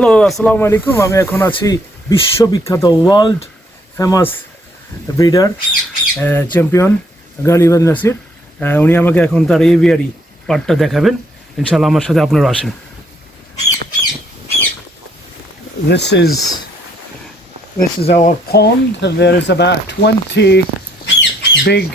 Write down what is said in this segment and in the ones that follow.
Hello, আসসালামু আলাইকুম। আমি এখন আছি বিশ্ববিখ্যাত world famous breeder champion Ghalib Al Nasir. উনি আমাকে এখন তার এভিয়ারি পার্টটা দেখাবেন। ইনশাআল্লাহ আমার সাথে আপনারা আসেন। This is our pond, and there is about 20 big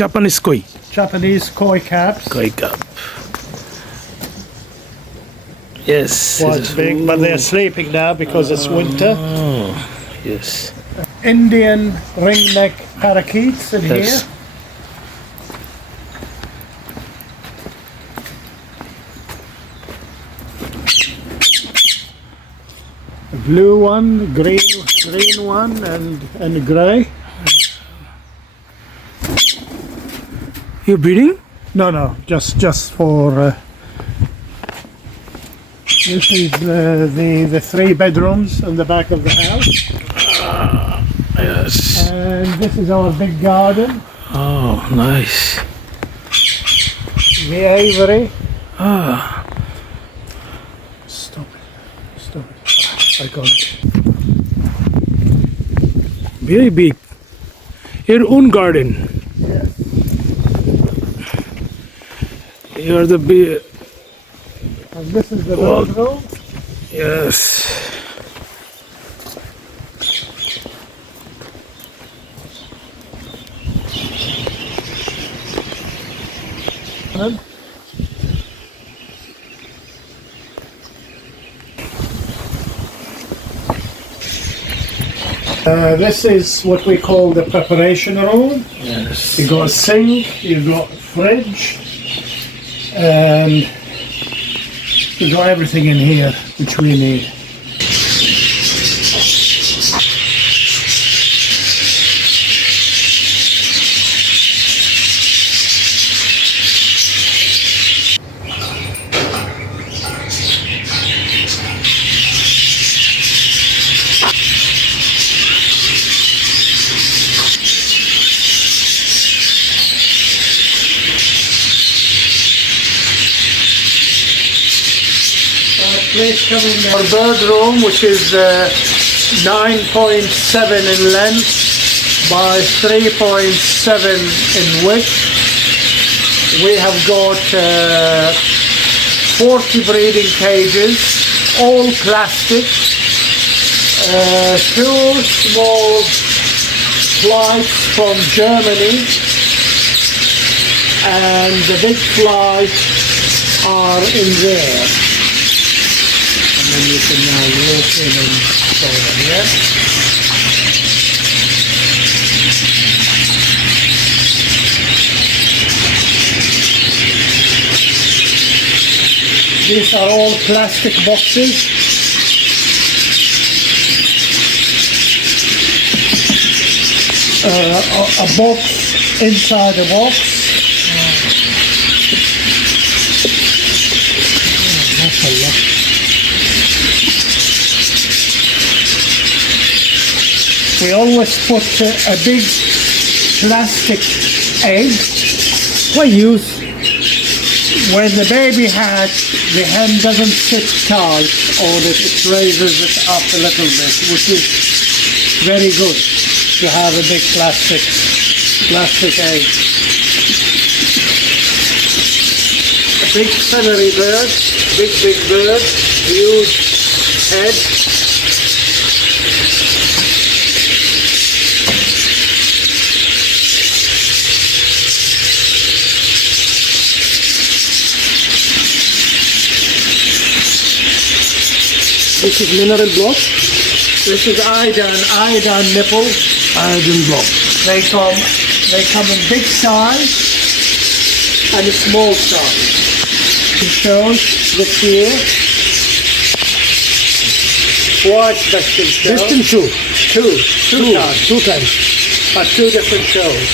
Japanese koi caps. Koi cup. Yes. Quite big, but they're sleeping now because it's winter. Oh, yes. Indian ringneck parakeets in Yes. here. A blue one, green one, and grey. You breeding? No, just for. This is the 3 bedrooms in the back of the house. Yes. And this is our big garden, Oh, nice. the aviary. Ah, Stop it. I got it. very big. Your own garden. Yes. You are the big. And this is the Wow. bedroom. Yes. And this is what we call the preparation room. Yes. You got a sink, you got fridge, and you got everything in here which we need. Place coming our bird room, which is 9.7 in length by 3.7 in width. We have got 40 breeding cages, all plastic, 2 small flights from Germany, and the big flights are in there. And then you can now walk in and so on, yeah? These are all plastic boxes. A box inside a box. That's a lot. We always put a big plastic egg. Why use? When the baby hatch, the hen doesn't sit tight, or that it raises it up a little bit, which is very good to have a big plastic egg. A big feathery bird, big bird, huge head. This is mineral block. This is iodine nipple. Iron block. They come in big size and a small size. It shows the here. White vesting show. Destined show. Two times. Two times. But 2 different shows.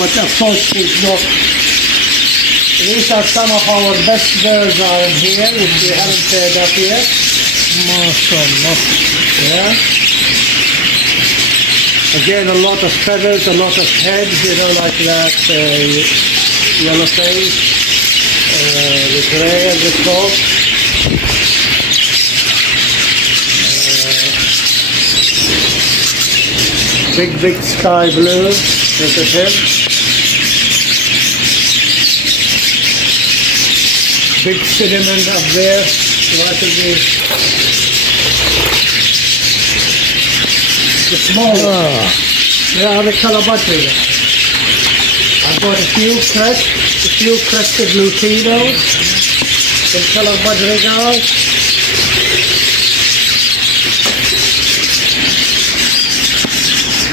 But of course it's not. These are some of our best birds are in here, which we haven't paired up yet. MashaAllah. Yeah. Again, a lot of feathers, a lot of heads, like that yellow face, the gray at the top. Big sky blue. Look at him. Big cinnamon up there. What is the small one. They are the color Budgerigar. I've got a few crested lutinos in color Budgerigar.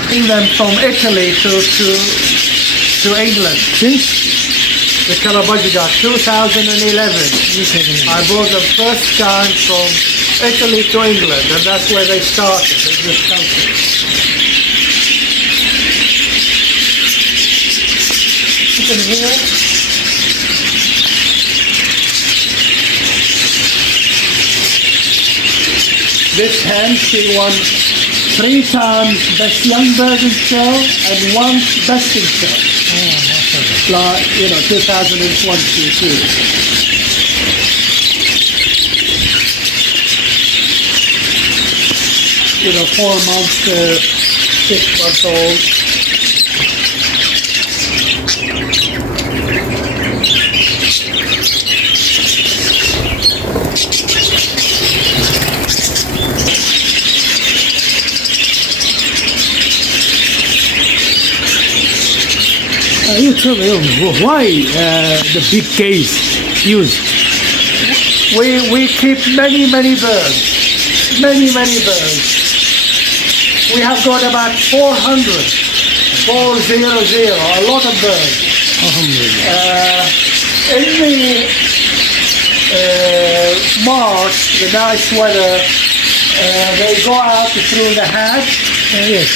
Bring them from Italy to England. The color Budgerigar, 2011. I brought them first time from Italy to England, and that's where they started, in this country. You can hear it. This hen, she won 3 times Best Young Bird in Show and 1 Best in Show. Like, 2022. You know, 4 months, 6 months old. You tell me why the big cage used? We keep many birds. Many birds. We have got about 400. 400, a lot of birds. In the March, the nice weather, they go out through the hatch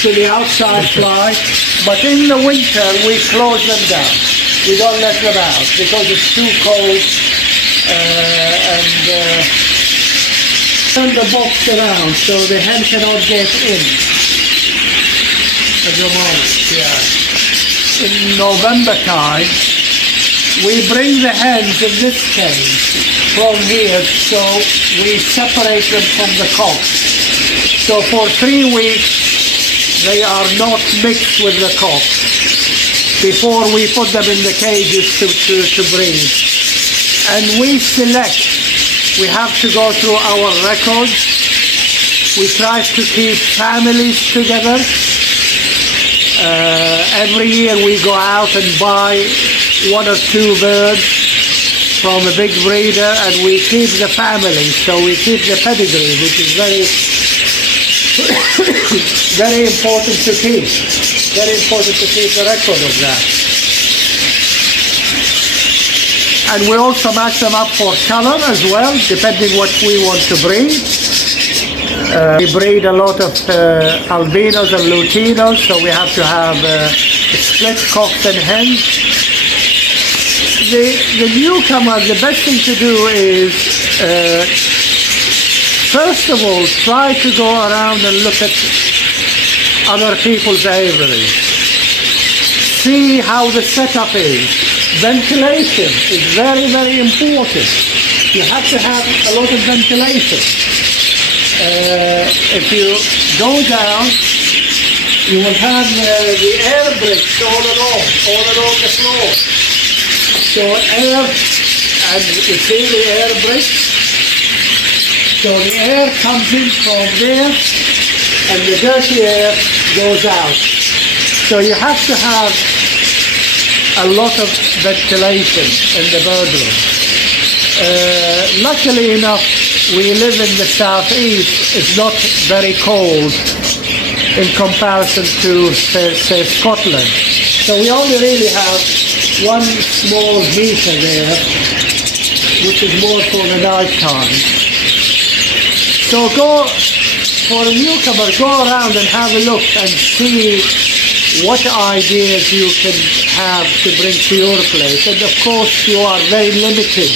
to the outside fly, but in the winter we close them down. We don't let them out because it's too cold, and turn the box around so the hen cannot get in at the moment. Yeah. In November time, we bring the hens in this cage from here, so we separate them from the cocks. So for 3 weeks, they are not mixed with the cocks before we put them in the cages to breed. And we select. We have to go through our records. We try to keep families together. Every year we go out and buy 1 or 2 birds from a big breeder, and we keep the family. So we keep the pedigree, which is very important to keep. Very important to keep the record of that. And we also match them up for color as well, depending what we want to breed. We breed a lot of albinos and lutinos, so we have to have split cocks and hens. The newcomer, the best thing to do is first of all, try to go around and look at other people's aviary. See how the setup is. Ventilation is very important. You have to have a lot of ventilation. If you go down, you will have the air bricks all along the floor. So air, and you see the air bricks. So the air comes in from there, and the dirty air goes out. So you have to have a lot of ventilation in the bird room. Luckily enough, we live in the southeast. It's not very cold in comparison to, say, Scotland. So we only really have 1 small heater there, which is more for the night time. So go, for a newcomer, go around and have a look and see what ideas you can have to bring to your place. And of course you are very limited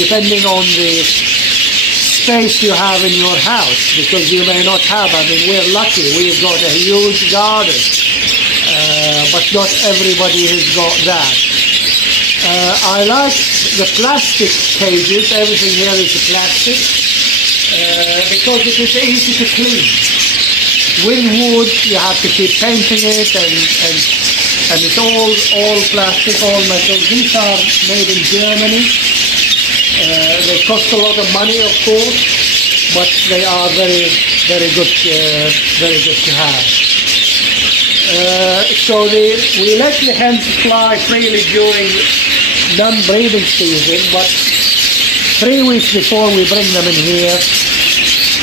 depending on the space you have in your house, because you may not have, I mean, we're lucky, we've got a huge garden, but not everybody has got that. I like the plastic cages, everything here is plastic, because it is easy to clean. with wood, you have to keep painting it, and it's all plastic, all metal. These are made in Germany. They cost a lot of money, of course, but they are very good to have. So we let the hens fly freely during non-breeding season, but 3 weeks before we bring them in here,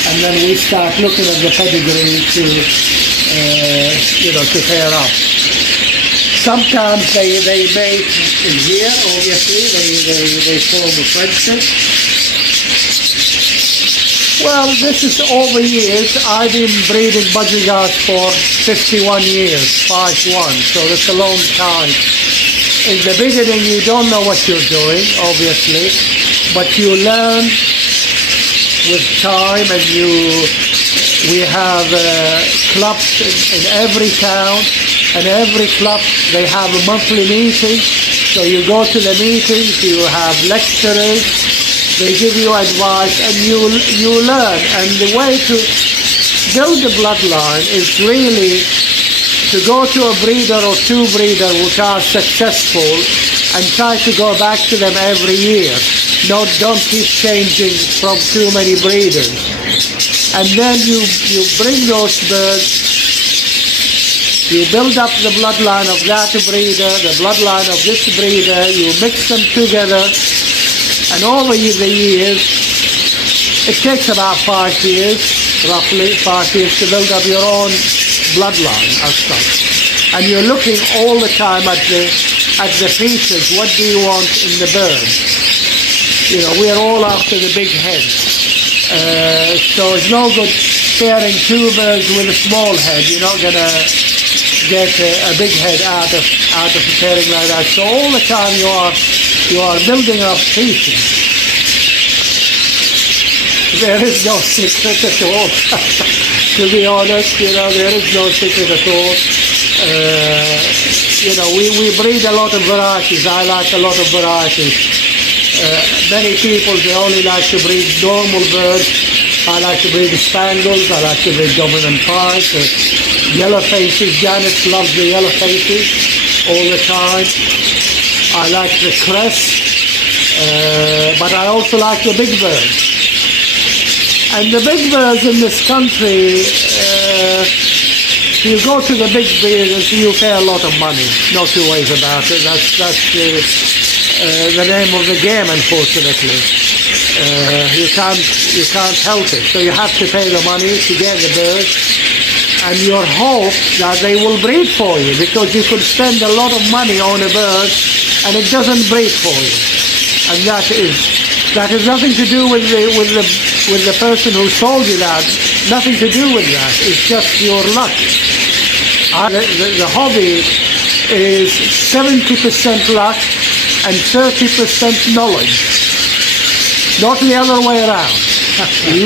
and then we start looking at the pedigree to pair up. Sometimes they mate in here, obviously, they form a friendship. Well, this is over years. I've been breeding Budgerigars for 51 years, 5-1, so that's a long time. In the beginning, you don't know what you're doing, obviously, but you learn with time, and we have clubs in every town, and every club, they have a monthly meeting. So you go to the meetings, you have lecturers, they give you advice, and you learn. And the way to build the bloodline is really to go to a breeder or 2 breeders which are successful and try to go back to them every year. Don't keep changing from too many breeders. And then you bring those birds, you build up the bloodline of that breeder, the bloodline of this breeder, you mix them together, and over the years, it takes about 5 years, roughly 5 years, to build up your own bloodline as such. And you're looking all the time at the features. What do you want in the bird? You know, we're all after the big head. So it's no good pairing 2 birds with a small head. You're not gonna get a big head out of a pairing like that. So all the time you are building up features. There is no secret at all. To be honest, there is no secret at all. We breed a lot of varieties. I like a lot of varieties. Many people, they only like to breed normal birds. I like to breed the spangles. I like to breed dominant pies, yellow faces. Janice loves the yellow faces all the time. I like the crest, but I also like the big birds. And the big birds in this country, you go to the big breeders, you pay a lot of money. No 2 ways about it. That's the name of the game, unfortunately. You can't help it. So you have to pay the money to get the birds, and your hope that they will breed for you, because you could spend a lot of money on a bird and it doesn't breed for you. And that has nothing to do with the person who sold you that. Nothing to do with that. It's just your luck. The hobby is 70% luck and 30% knowledge. Not the other way around.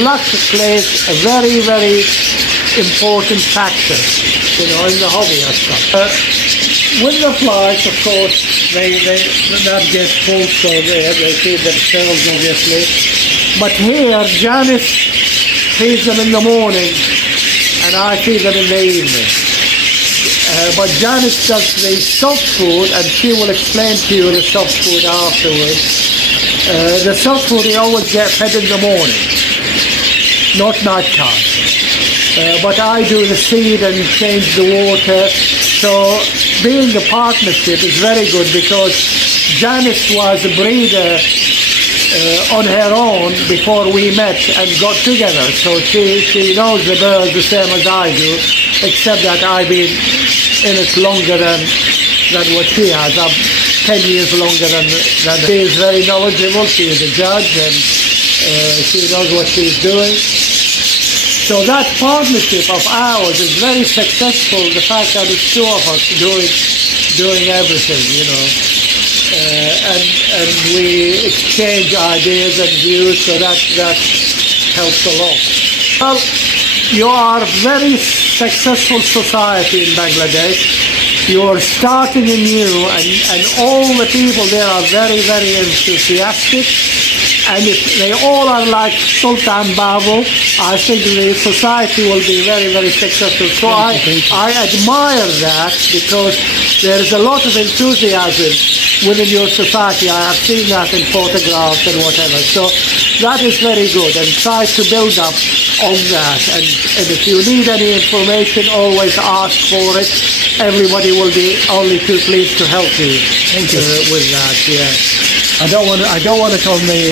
Luck plays a very, very important factor, in the hobby as such. With the flies, of course, they that gets full, so they feed themselves, obviously. But here, Janice feeds them in the morning, and I feed them in the evening. But Janice does the soft food, and she will explain to you the soft food afterwards. The soft food you always get fed in the morning, not night time. But I do the seed and change the water. So being a partnership is very good, because Janice was a breeder on her own before we met and got together. So she knows the birds the same as I do, except that I've been in it longer than what she has. I'm 10 years longer than she is very knowledgeable. She is a judge, and she knows what she's doing. So that partnership of ours is very successful. The fact that it's 2 of us doing everything, and we exchange ideas and views, so that helps a lot. Well, you are a very successful society in Bangladesh. You're starting anew, and all the people there are very, very enthusiastic. And if they all are like Sultan Babu, I think the society will be very, very successful. So I admire that, because there is a lot of enthusiasm within your society. I have seen that in photographs and whatever. So that is very good, and try to build up on that. And if you need any information, always ask for it. Everybody will be only too pleased to help you. Thank you. With that. Yeah. I don't want to call me